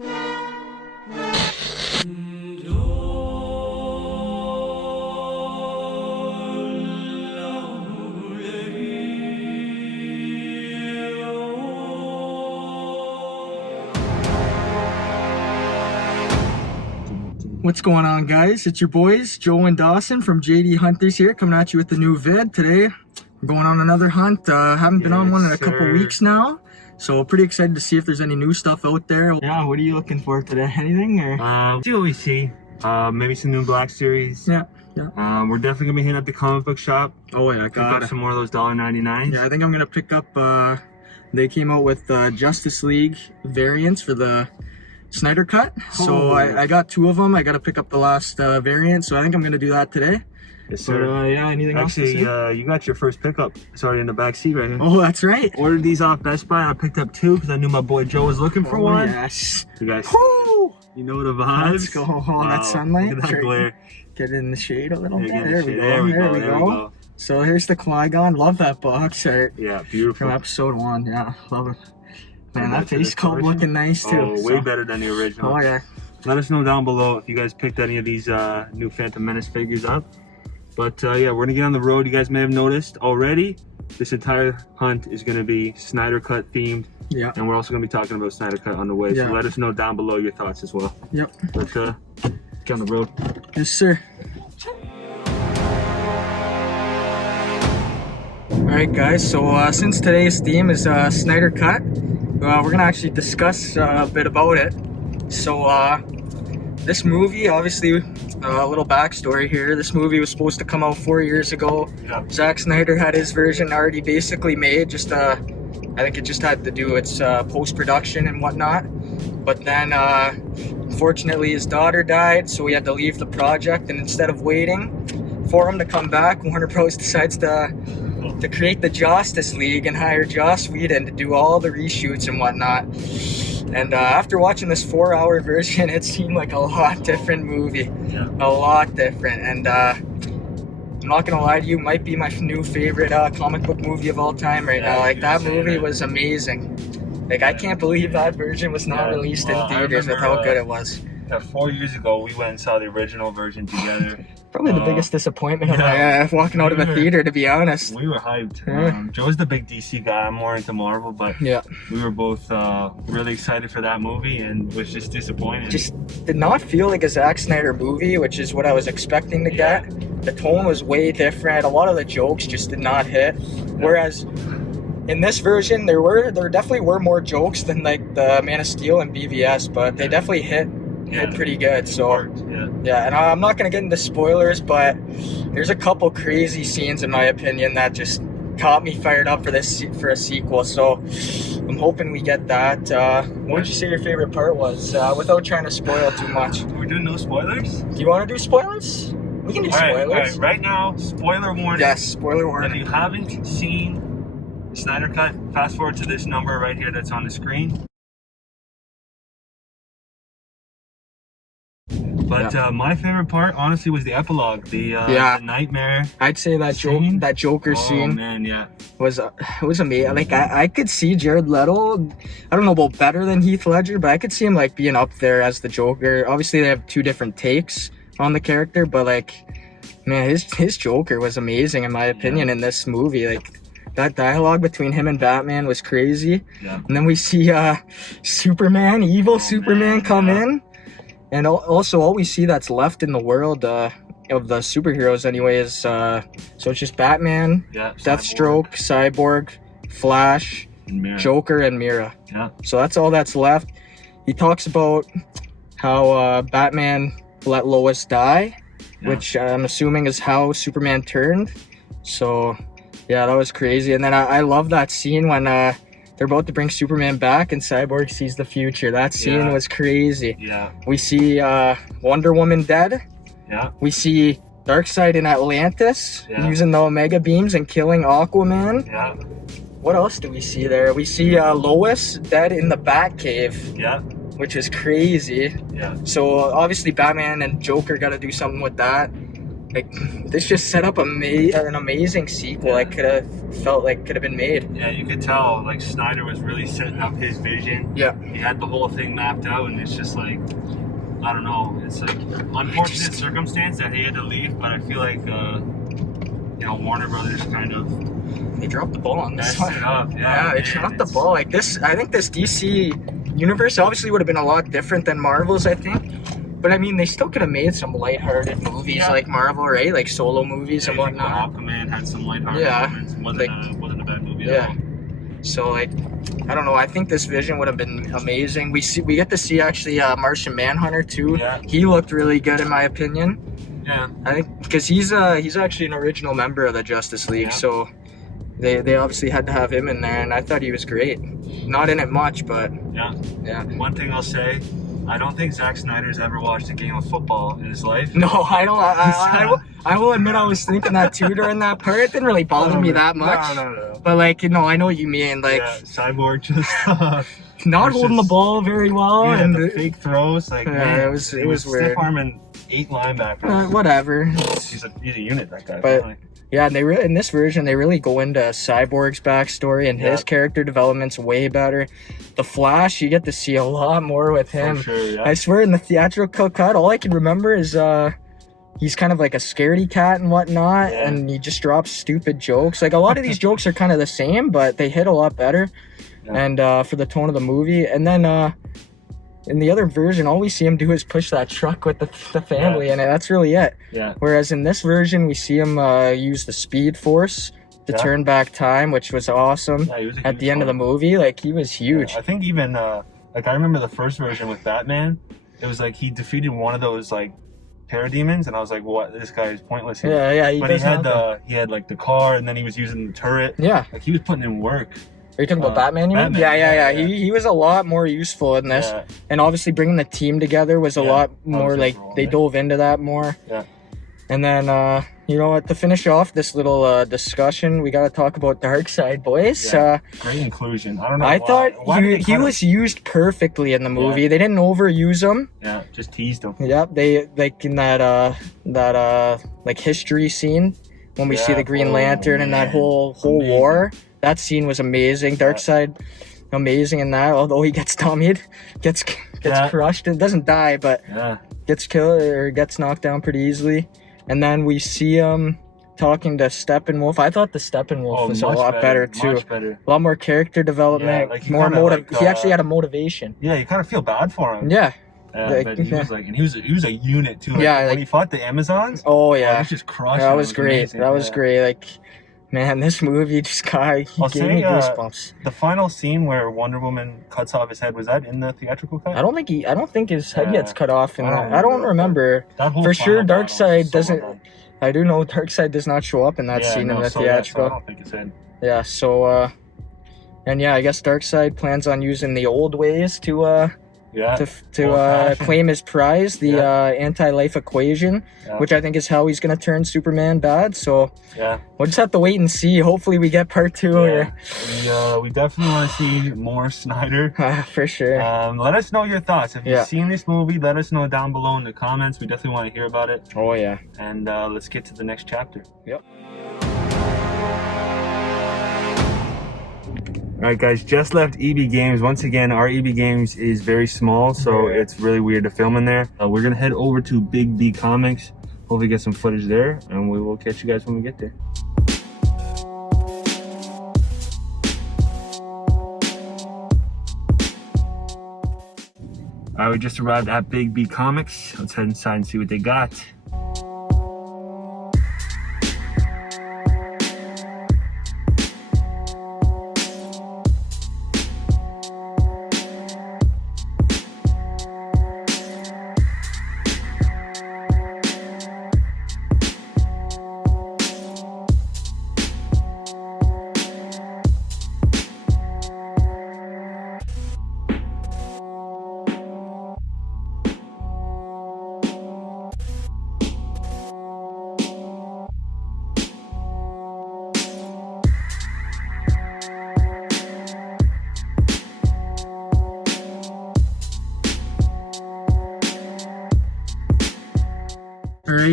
What's going on, guys? It's your boys Joe and Dawson from JD Hunters here, coming at you with the new vid. Today we're going on another hunt. Haven't been on one in a couple weeks now, so pretty excited to see if there's any new stuff out there. Yeah, what are you looking for today? Anything? Or See what we see. Maybe some new Black Series. Yeah. We're definitely gonna be hitting up the comic book shop. Oh yeah, pick up some more of those $1.99. Yeah, I think I'm gonna pick up. They came out with Justice League variants for the Snyder cut, so I got two of them. I got to pick up the last variant, so I think I'm gonna do that today. Yes, sir. But, yeah, anything else to Actually, say? you got your first pickup. It's already in the back seat right here. Oh, that's right. Ordered these off Best Buy. I picked up two because I knew my boy Joe was looking for one. Yes. You guys, Woo! you know the vibes. Let's go. Oh, that sunlight. Look at that glare. Get it in the shade a little Yeah, bit. there we go. So here's the Qui-Gon. Love that box art. Yeah, beautiful. From episode 1. Yeah, love it. Man, And that face sculpt looking nice too. Oh, way better than the original. Oh yeah. Let us know down below if you guys picked any of these new Phantom Menace figures up. But yeah, we're gonna get on the road. You guys may have noticed already, this entire hunt is gonna be Snyder Cut themed. Yeah. And we're also gonna be talking about Snyder Cut on the way. Yeah. So let us know down below your thoughts as well. Yep. Let's get on the road. Yes, sir. Alright guys, so since today's theme is Snyder Cut, we're gonna actually discuss a bit about it. So this movie, obviously, a little backstory here. This movie was supposed to come out 4 years ago. Yeah. Zack Snyder had his version already basically made. Just I think it just had to do its post-production and whatnot. But then, unfortunately, his daughter died, so we had to leave the project. And instead of waiting for him to come back, Warner Bros. Decides to create the Justice League and hire Joss Whedon to do all the reshoots and whatnot. And after watching this 4-hour version, it seemed like a lot different movie. Yeah. A lot different. And I'm not gonna lie to you, might be my new favorite comic book movie of all time right now. Like, that movie was amazing. Like, I can't believe that version was not released in theaters with how good it was. 4 years ago, we went and saw the original version together. Probably the biggest disappointment of my life, walking out of a theater, to be honest. We were hyped. Joe's the big DC guy. I'm more into Marvel, but yeah, we were both really excited for that movie and was just disappointed. Just did not feel like a Zack Snyder movie, which is what I was expecting to get. The tone was way different. A lot of the jokes just did not hit. Whereas in this version, there definitely were more jokes than like the Man of Steel and BVS, but they definitely hit pretty good. So yeah, and I'm not gonna get into spoilers, but there's a couple crazy scenes in my opinion that just caught me fired up for a sequel. So I'm hoping we get that. What would you say your favorite part was, without trying to spoil too much? We're doing no spoilers? Do you want to do spoilers? We can do spoilers. All right, right now, spoiler warning. Yes, spoiler warning. If you haven't seen Snyder Cut, fast forward to this number right here that's on the screen. But my favorite part, honestly, was the epilogue, the nightmare. I'd say that Joker scene. Oh man, yeah, was amazing. Like I could see Jared Leto. I don't know about better than Heath Ledger, but I could see him like being up there as the Joker. Obviously, they have two different takes on the character, but like, man, his Joker was amazing in my opinion in this movie. Like, that dialogue between him and Batman was crazy. Yeah. And then we see Superman, evil Superman, come in. And also, all we see that's left in the world of the superheroes anyway is, so it's just Batman, Deathstroke, Cyborg, Flash, and Joker, and Mira. Yeah. So that's all that's left. He talks about how Batman let Lois die, which I'm assuming is how Superman turned. So, yeah, that was crazy. And then I love that scene when they're about to bring Superman back and Cyborg sees the future. That scene was crazy. Yeah. We see Wonder Woman dead. Yeah. We see Darkseid in Atlantis using the Omega beams and killing Aquaman. Yeah. What else do we see there? We see Lois dead in the Batcave. Yeah. Which is crazy. Yeah. So obviously Batman and Joker got to do something with that. like this just set up an amazing sequel. I could have felt like could have been made. Yeah, you could tell like Snyder was really setting up his vision. Yeah, he had the whole thing mapped out, and it's just like, I don't know. It's like unfortunate circumstance that he had to leave, but I feel like Warner Brothers kind of they dropped the ball on this one. It up. Yeah, they dropped the ball. Like this, I think this DC universe obviously would have been a lot different than Marvel's, I think. But I mean, they still could have made some lighthearted movies like Marvel, right? Like solo movies and whatnot. Aquaman had some lighthearted moments. Wasn't a bad movie at all. So like, I don't know. I think this vision would have been amazing. We get to see actually Martian Manhunter too. Yeah. He looked really good in my opinion. Yeah. I think because he's actually an original member of the Justice League, so they obviously had to have him in there, and I thought he was great. Not in it much, but yeah. One thing I'll say, I don't think Zack Snyder's ever watched a game of football in his life. No, I don't. I will admit I was thinking that too during that part. It didn't really bother me that much. No. But like, I know what you mean. Like, Cyborg just not holding the ball very well, and the fake throws. Like, man, it was weird. Stiff arming 8 linebackers. Whatever. He's a unit, that guy. But yeah, and in this version they really go into Cyborg's backstory, and his character development's way better. The Flash, you get to see a lot more with him. For sure, yeah. I swear, in the theatrical cut, all I can remember is he's kind of like a scaredy cat and whatnot, and he just drops stupid jokes. Like, a lot of these jokes are kind of the same, but they hit a lot better, and for the tone of the movie. And then in the other version, all we see him do is push that truck with the family, and that's really it. Yeah. Whereas in this version, we see him use the Speed Force to turn back time, which was awesome. Yeah, he was at the end of the movie. Like, he was huge. I think even like, I remember the first version with Batman. It was like he defeated one of those like parademons, and I was like, "What? This guy is pointless here." Yeah. But he had like the car, and then he was using the turret. Yeah. Like, he was putting in work. Are you talking about Batman? You mean? Yeah. He was a lot more useful in this, and obviously bringing the team together was a lot more. Like, they dove into that more. Yeah. And then, you know what? To finish off this little discussion, we got to talk about Darkseid, boys. Great inclusion. I don't know. I thought he was used perfectly in the movie. They didn't overuse him. Yeah, just teased him. Yep. They like in that like history scene when we see the Green Lantern and that whole war. That scene was amazing. Darkseid, amazing in that. Although he gets dummied, gets crushed and doesn't die, but gets killed or gets knocked down pretty easily. And then we see him talking to Steppenwolf. I thought the Steppenwolf was a lot better too. Much better. A lot more character development, more motive. He actually had a motivation. Yeah, you kind of feel bad for him. Yeah. But he was like, and he was a unit too. Like, when he fought the Amazons. Oh yeah. He was just crushing. That was great. Amazing. That was great. Like, man, this movie just gave me goosebumps. The final scene where Wonder Woman cuts off his head, was that in the theatrical cut? I don't think his head gets cut off in that. I don't remember. That whole for sure, Darkseid doesn't. I do know Darkseid does not show up in that scene in the theatrical. I don't think it's in. Yeah. So, and I guess Darkseid plans on using the old ways to claim his prize, the anti-life equation, which I think is how he's going to turn Superman bad. So we'll just have to wait and see. Hopefully we get part 2 here. We definitely want to see more Snyder. For sure. Let us know your thoughts. If you've seen this movie, let us know down below in the comments. We definitely want to hear about it. Oh yeah. And let's get to the next chapter. Yep. Alright guys, just left EB Games. Once again, our EB Games is very small, so it's really weird to film in there. We're going to head over to Big B Comics, hopefully get some footage there, and we will catch you guys when we get there. Alright, we just arrived at Big B Comics. Let's head inside and see what they got.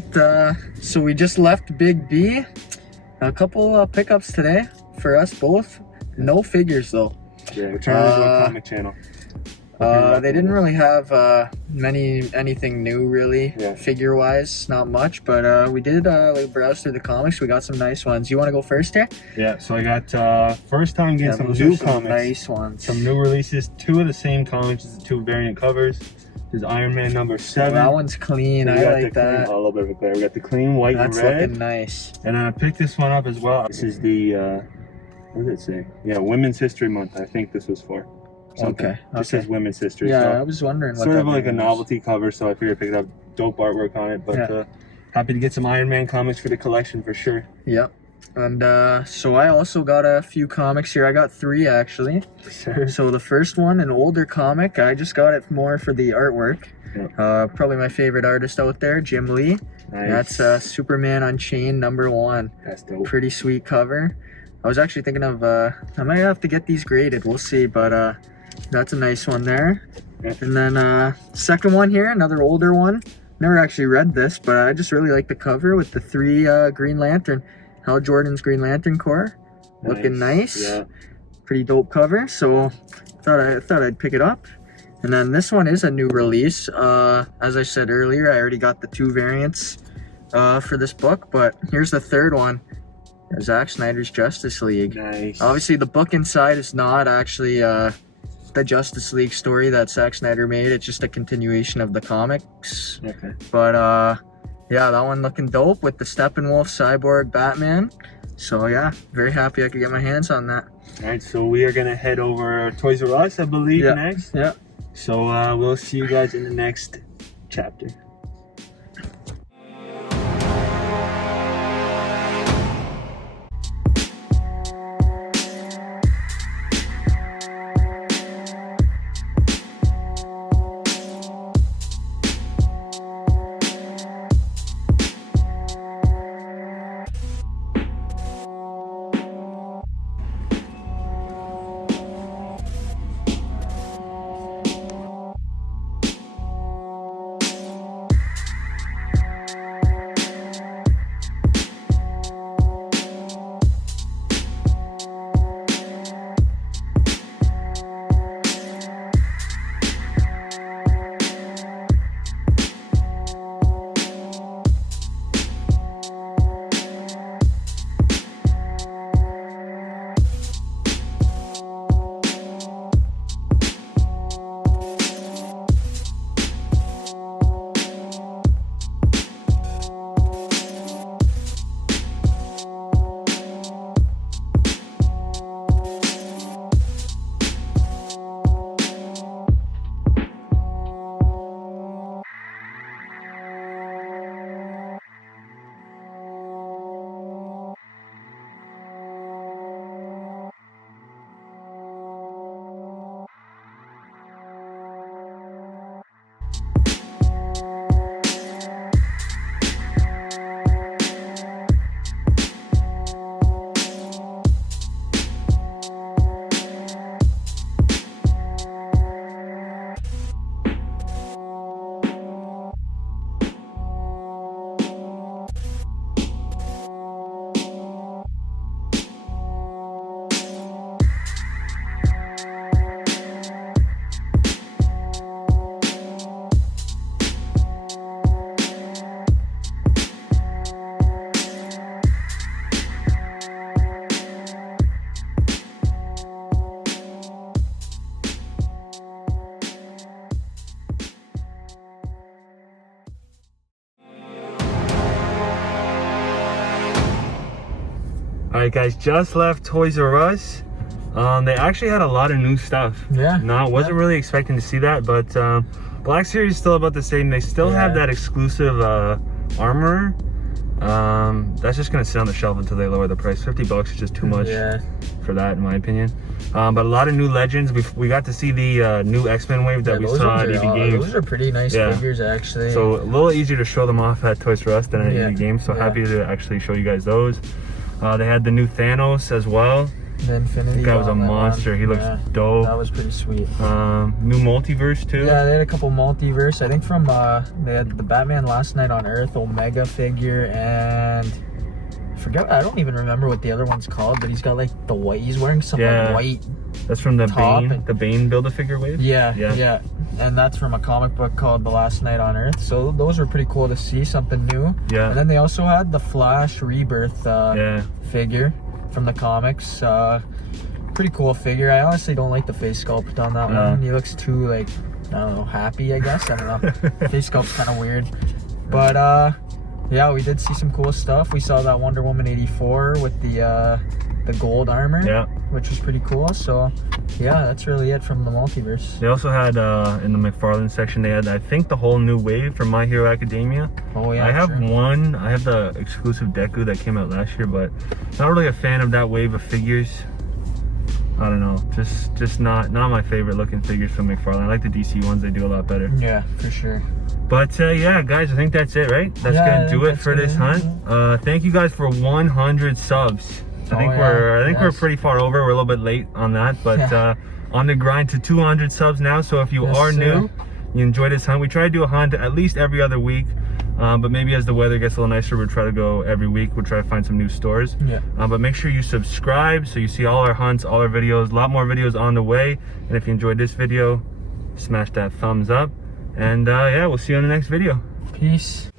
right, so we just left Big B. A couple pickups today for us both. No figures though. Yeah, we're turning into a comic channel. They didn't really have anything new really, figure wise, not much, but we did browse through the comics. We got some nice ones. You want to go first here? Yeah, so I got first time getting some new comics. Nice ones. Some new releases, 2 of the same comics, the 2 variant covers. There's Iron Man number 7. That one's clean. I like that. A little bit of a glare. We got the clean white and red. That's looking nice. And then I picked this one up as well. This is the what does it say? Yeah, Women's History Month. I think this was for. Something. Okay. Just says Women's History. Yeah, so I was wondering what sort that of like a means. novelty cover, so I figured I picked up dope artwork on it. But happy to get some Iron Man comics for the collection for sure. Yep. And so I also got a few comics here. I got 3 actually. Sure. So the first one, an older comic. I just got it more for the artwork. Yep. Probably my favorite artist out there, Jim Lee. Nice. That's Superman Unchained #1. That's dope. Pretty sweet cover. I was actually thinking of I might have to get these graded. We'll see, but that's a nice one there. And then second one here, another older one. Never actually read this, but I just really like the cover with the 3 Green Lantern, Hal Jordan's Green Lantern Corps. Looking nice. Yeah. Pretty dope cover. So thought I'd pick it up. And then this one is a new release. As I said earlier, I already got the 2 variants for this book, but here's the third one. Zack Snyder's Justice League. Nice. Obviously, the book inside is not actually the Justice League story that Zack Snyder made. It's just a continuation of the comics. Okay. But yeah, that one looking dope with the Steppenwolf, Cyborg, Batman. So yeah, very happy I could get my hands on that. All right, so we are gonna head over Toys R Us, I believe, next. Yeah. So we'll see you guys in the next chapter. Alright guys, just left Toys R Us. They actually had a lot of new stuff. Yeah. Wasn't really expecting to see that, but Black Series is still about the same. They still have that exclusive armor. That's just gonna sit on the shelf until they lower the price. $50 is just too much for that, in my opinion. But a lot of new legends. We got to see the new X-Men wave that we saw at EB Games. Those are pretty nice figures, actually. So a little easier to show them off at Toys R Us than at EB Games. So happy to actually show you guys those. They had the new Thanos as well. The Infinity That guy was a Gauntlet monster. one. He looks dope. That was pretty sweet. New multiverse too. Yeah, they had a couple multiverse. I think from they had the Batman Last Night on Earth Omega figure, and I don't even remember what the other one's called, but he's got like the white. He's wearing some like white. That's from the top Bane. The Bane Build-A-Figure wave. Yeah. And that's from a comic book called The Last Night on Earth. So those were pretty cool to see, something new. Yeah. And then they also had the Flash Rebirth figure from the comics. Pretty cool figure. I honestly don't like the face sculpt on that one. He looks too like, I don't know, happy, I guess. I don't know. Face sculpt's kind of weird. But yeah, we did see some cool stuff. We saw that Wonder Woman 84 with the gold armor. Yeah. Which was pretty cool. So yeah, that's really it from the multiverse. They also had in the McFarlane section, they had, I think, the whole new wave from My Hero Academia. Oh yeah. I have one. I have the exclusive Deku that came out last year, but not really a fan of that wave of figures. I don't know, just not my favorite looking figures from McFarlane. I like the DC ones; they do a lot better. Yeah, for sure. But yeah, guys, I think that's it, right? That's gonna do it for this hunt. Thank you guys for 100 subs. I think we're pretty far over. We're a little bit late on that, but on the grind to 200 subs now. So if you are new, you enjoy this hunt. We try to do a hunt at least every other week, but maybe as the weather gets a little nicer, we'll try to go every week. We'll try to find some new stores. But make sure you subscribe so you see all our hunts, all our videos. A lot more videos on the way. And if you enjoyed this video, smash that thumbs up. And yeah, we'll see you on the next video. Peace.